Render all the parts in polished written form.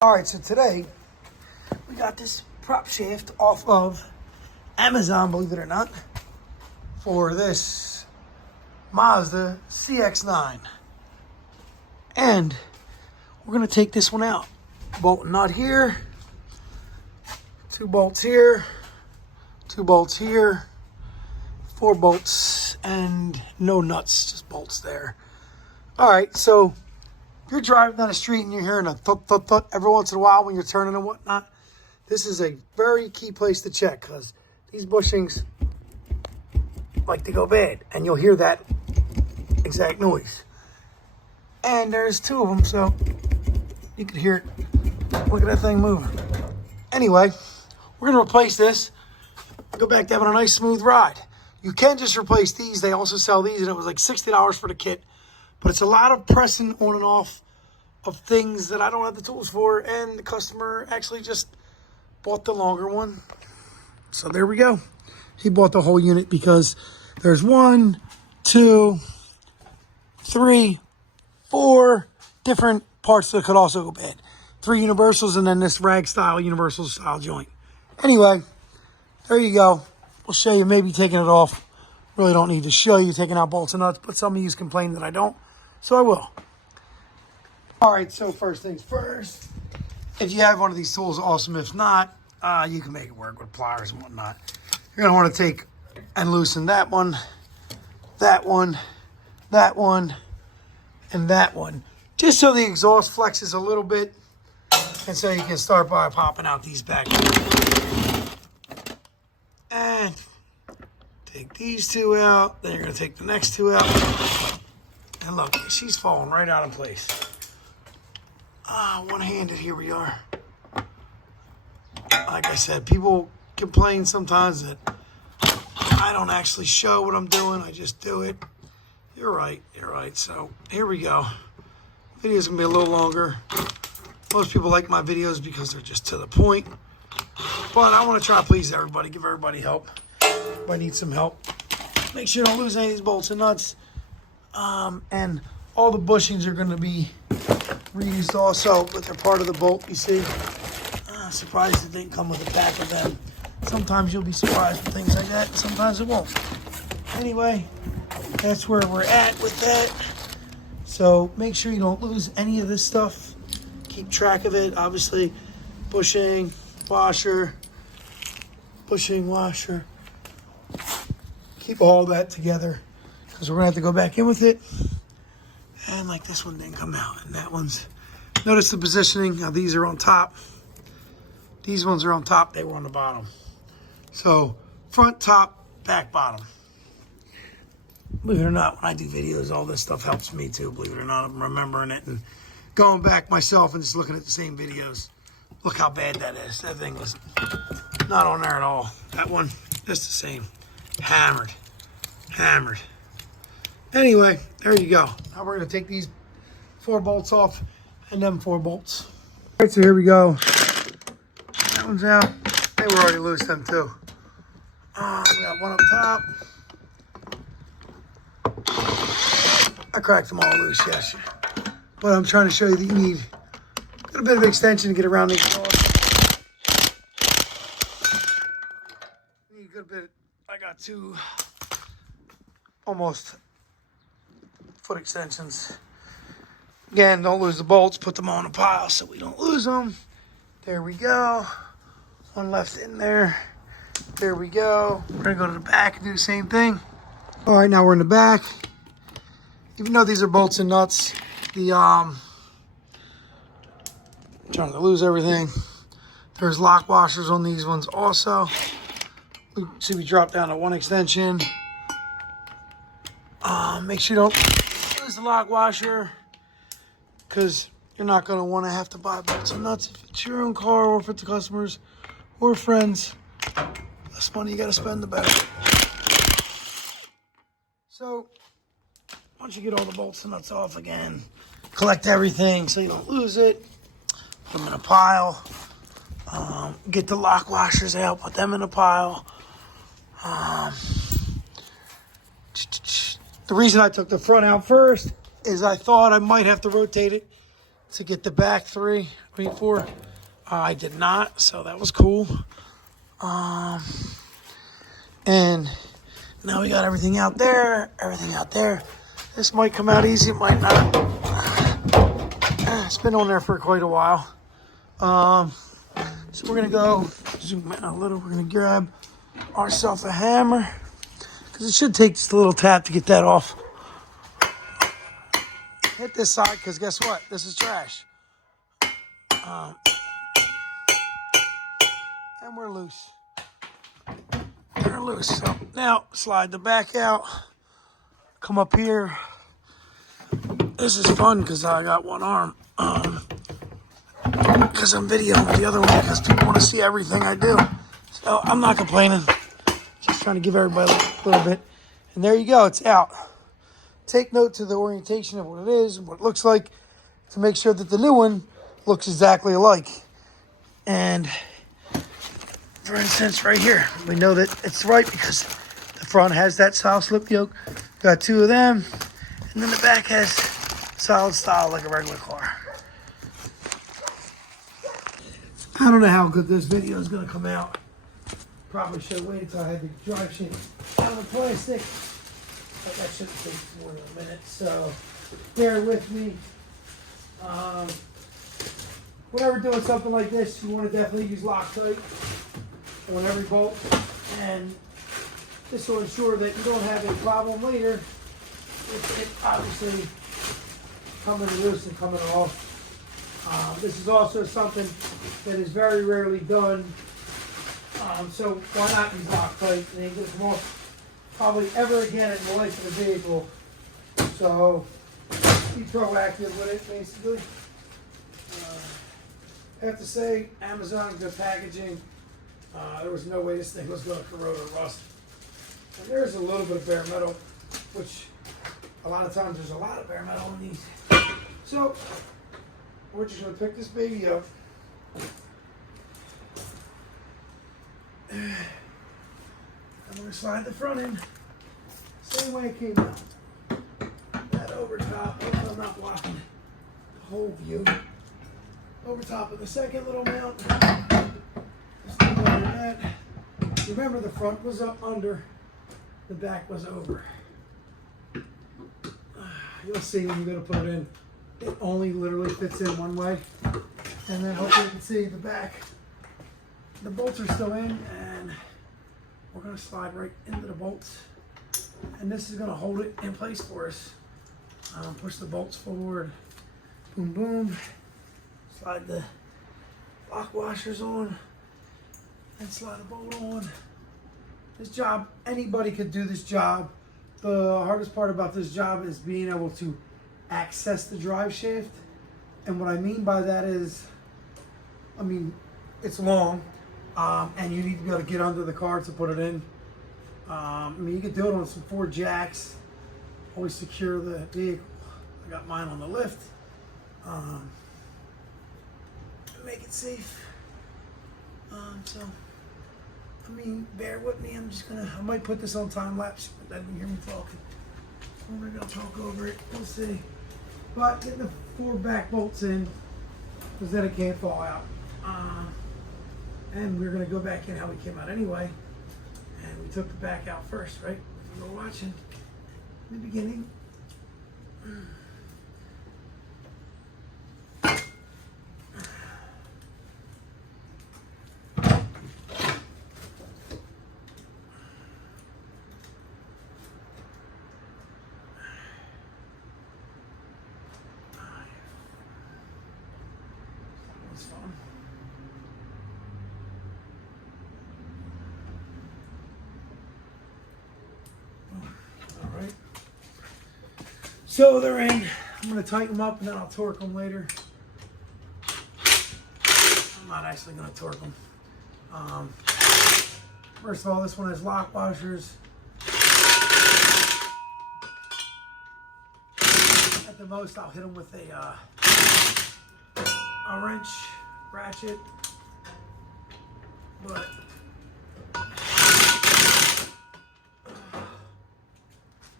All right, so today we got this prop shaft off of Amazon, believe it or not, for this Mazda CX9. And we're going to take this one out. Bolt nut here, 2 bolts here, 2 bolts here, 4 bolts, and no nuts, just bolts there. All right, so if you're driving down the street and you're hearing a thud, thud, thud every once in a while when you're turning and whatnot, this is a very key place to check because these bushings like to go bad, and you'll hear that exact noise. And there's 2 of them, so you can hear it. Look at that thing moving. Anyway, we're going to replace this. Go back to having a nice smooth ride. You can just replace these. They also sell these, and it was like $60 for the kit. But it's a lot of pressing on and off of things that I don't have the tools for, and the customer actually just bought the longer one. So there we go. He bought the whole unit because there's 1, 2, 3, 4 different parts that could also go bad. 3 universals and then this rag style universal style joint. Anyway, there you go. We'll show you maybe taking it off. Really don't need to show you taking out bolts and nuts, but some of you complain that I don't, so I will. All right, so first things first. If you have one of these tools, awesome. If not, you can make it work with pliers and whatnot. You're gonna want to take and loosen that one, that one, that one, and that one, just so the exhaust flexes a little bit, and so you can start by popping out these back. And take these 2 out. Then you're gonna take the next 2 out. And look, she's falling right out of place. One-handed, here we are. Like I said, people complain sometimes that I don't actually show what I'm doing. I just do it. You're right. So here we go. Video's gonna be a little longer. Most people like my videos because they're just to the point. But I want to try to please everybody, give everybody help. Everybody needs some help. Make sure you don't lose any of these bolts and nuts. And all the bushings are going to be reused also, but they're part of the bolt, you see. Surprised it didn't come with a pack of them. Sometimes you'll be surprised with things like that, and sometimes it won't. Anyway, that's where we're at with that. So make sure you don't lose any of this stuff. Keep track of it. Obviously, bushing, washer, bushing, washer. Keep all that together because we're going to have to go back in with it. And like this one didn't come out, and that one's, notice the positioning. Now these are on top. These ones are on top, they were on the bottom. So front, top, back, bottom. Believe it or not, when I do videos, all this stuff helps me too. Believe it or not, I'm remembering it and going back myself and just looking at the same videos. Look how bad that is. That thing was not on there at all. That one, just the same. Hammered. Anyway, there you go. Now we're going to take these 4 bolts off and them 4 bolts. All right, so here we go. That one's out. They were already loose, them too. We got one up top. I cracked them all loose, yes. But I'm trying to show you that you need a bit of extension to get around the exhaust. Need a good bit. I got 2 almost foot extensions. Again, don't lose the bolts. Put them on a pile so we don't lose them. There we go. One left in there. There we go. We're gonna go to the back and do the same thing. All right, now we're in the back. Even though these are bolts and nuts, I'm trying to lose everything. There's lock washers on these ones also. See, we dropped down to 1 extension. Make sure you don't lose the lock washer because you're not going to want to have to buy bolts and nuts if it's your own car or if it's customers or friends. The less money you got to spend, the better. So once you get all the bolts and nuts off again, collect everything so you don't lose it. Put them in a pile. Get the lock washers out. Put them in a pile. The reason I took the front out first is I thought I might have to rotate it to get the back 4. I did not, so that was cool. And now we got everything out there. This might come out easy, it might not. It's been on there for quite a while. So we're gonna go zoom in a little. We're gonna grab ourselves a hammer because it should take just a little tap to get that off. Hit this side because guess what? This is trash. And we're loose. So now slide the back out. Come up here. This is fun because I got one arm. Because I'm videoing the other one because people want to see everything I do. So I'm not complaining. Just trying to give everybody a little bit. And there you go. It's out. Take note to the orientation of what it is and what it looks like to make sure that the new one looks exactly alike. And for instance, right here, we know that it's right because the front has that solid slip yoke. Got 2 of them. And then the back has solid style like a regular car. I don't know how good this video is going to come out. Probably should have waited until I had the drive shaft out of the plastic. But that shouldn't take more than a minute. So bear with me. Whenever doing something like this, you want to definitely use Loctite on every bolt. And this will ensure that you don't have a problem later with it obviously coming loose and coming off. This is also something that is very rarely done. So why not use Loctite? And you get them off probably ever again in the life of the vehicle. So be proactive with it, basically. I have to say, Amazon, good packaging. There was no way this thing was going to corrode or rust. And there's a little bit of bare metal, which a lot of times there's a lot of bare metal in these. So we're just going to pick this baby up. And we're going to slide the front in same way it came out. That over top, I'm not blocking the whole view. Over top of the second little mount. Just like that. Remember, the front was up under, the back was over. You'll see when you go to put it in, it only literally fits in one way. And then hopefully you can see the back. The bolts are still in, and we're going to slide right into the bolts. And this is going to hold it in place for us. Push the bolts forward. Boom, boom. Slide the lock washers on. And slide the bolt on. This job, anybody could do this job. The hardest part about this job is being able to access the drive shaft. And what I mean by that is, it's long. And you need to be able to get under the car to put it in. You could do it on some 4 jacks. Always secure the vehicle. I got mine on the lift. Make it safe. Bear with me. I might put this on time lapse, but then you hear me talking. We're gonna talk over it. We'll see. But get the 4 back bolts in, because then it can't fall out. And we're gonna go back in how we came out anyway. And we took the back out first, right? If you were watching in the beginning. Alright. So they're in. I'm going to tighten them up and then I'll torque them later. I'm not actually going to torque them. First of all, this one has lock washers. At the most, I'll hit them with a wrench, ratchet. But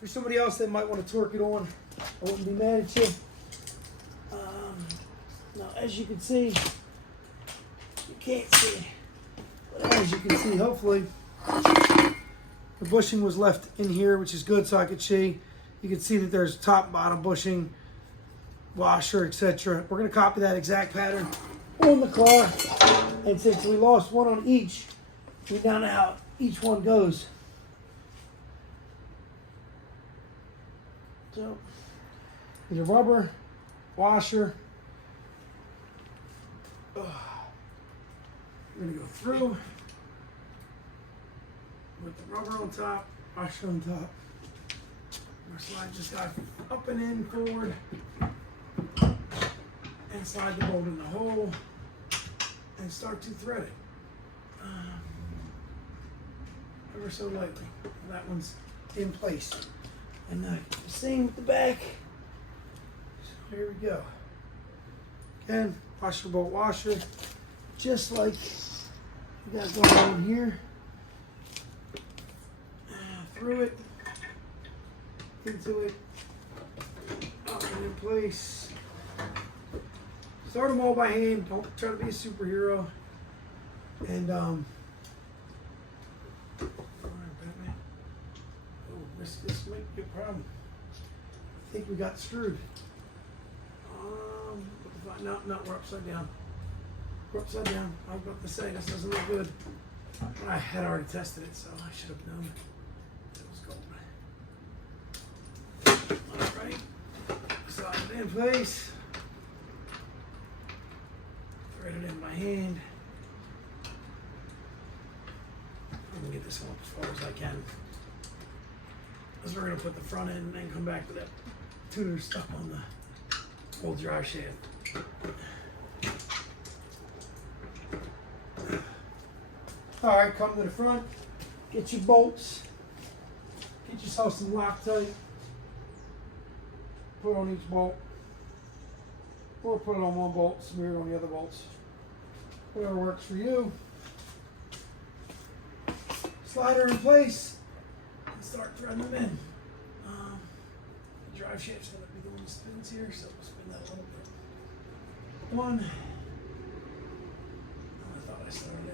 for somebody else that might want to torque it on, I wouldn't be mad at you. Now, as you can see, you can't see, but as you can see, hopefully, the bushing was left in here, which is good, so I could see. You can see that there's top, bottom bushing, washer, etc. We're going to copy that exact pattern on the car, and since we lost one on each, we now know how each one goes. So, the rubber, washer. We're going to go through with the rubber on top, washer on top. Our slide just got up and in, forward, and slide the bolt in the hole, and start to thread it. Ever so lightly. That one's in place. And the same with the back. So here we go. Again, washer, bolt, washer, just like we got going on here. Through it, into it, up and in place. Start them all by hand. Don't try to be a superhero. And this might be a problem. I think we got screwed. No, we're upside down. We're upside down. I was about to say this doesn't look good. I had already tested it, so I should have known it was gold. All right, slide it in place. Thread it in by hand. I'm gonna get this one up as far as I can. Because we're gonna put the front end and then come back to that tuner stuff on the old drive shaft. All right, come to the front, get your bolts, get yourself some Loctite, put on each bolt, or put it on one bolt, smear it on the other bolts, whatever works for you. Slide her in place and start threading them in. The drive shaft's going to be doing the spins here, so we'll spin that a little bit. One. I thought I started it.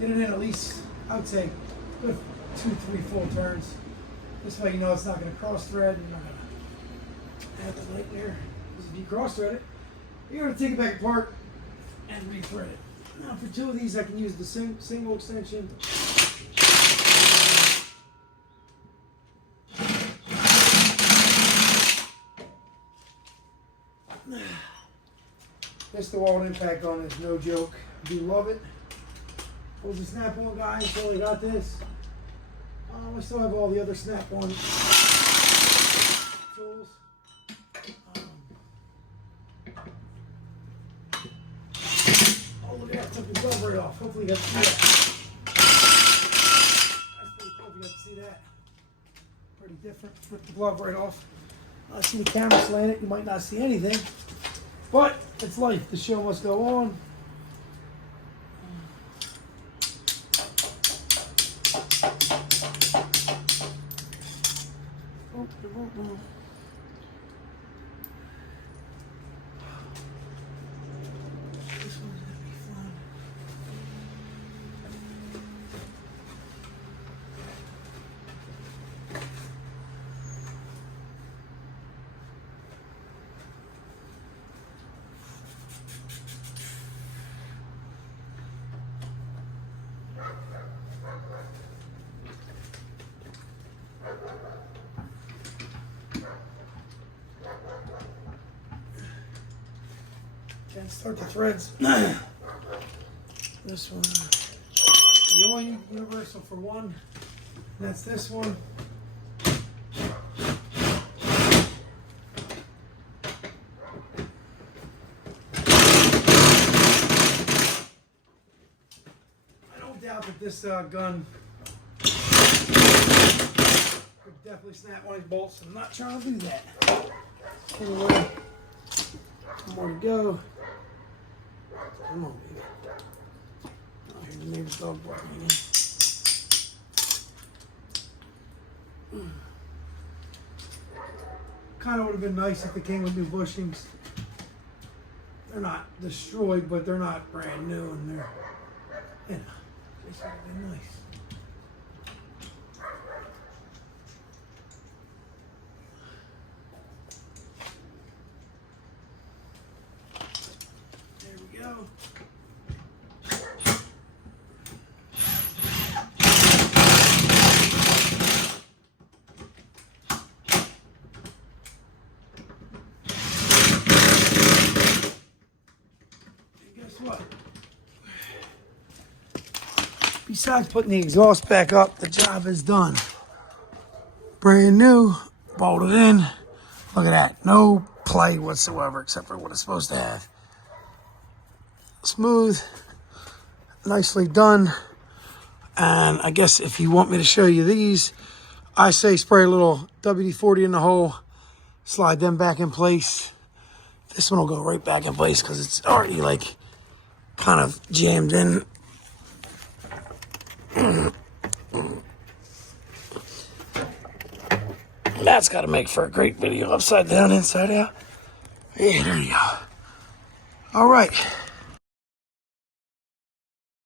Get it in at least, I would say, good 2, 3 full turns. This way you know it's not going to cross thread and you're not going to have the light there. Because if you cross thread it, you're going to take it back apart and re-thread it. Now for 2 of these I can use the single extension. This the wall impact on is no joke. I do love it. Was a snap-on guy until I got this. I still have all the other snap-on tools. Oh, look at that! Took the glove right off. Hopefully, you got to see that. That's pretty cool. If you got to see that. Pretty different. Rip the glove right off. I see the camera slanted. You might not see anything, but it's life. The show must go on. This one's gonna be fun. And start the threads. This one, the only universal for one, and that's this one. I don't doubt that this gun could definitely snap one of these bolts. I'm not trying to do that. Anyway, more to go. Come on, baby. Oh, here's the neighbor's dog barking again. Kind of would have been nice if they came with new bushings. They're not destroyed, but they're not brand new, and they're, you know, just would have been nice. There we go. What? Besides putting the exhaust back up, the job is done. Brand new, bolted in. Look at that, no play whatsoever except for what it's supposed to have. Smooth, nicely done. And I guess if you want me to show you these, I say spray a little WD-40 in the hole, slide them back in place. This one will go right back in place because it's already like kind of jammed in. That's got to make for a great video. Upside down, inside out. Yeah, there you go. All right.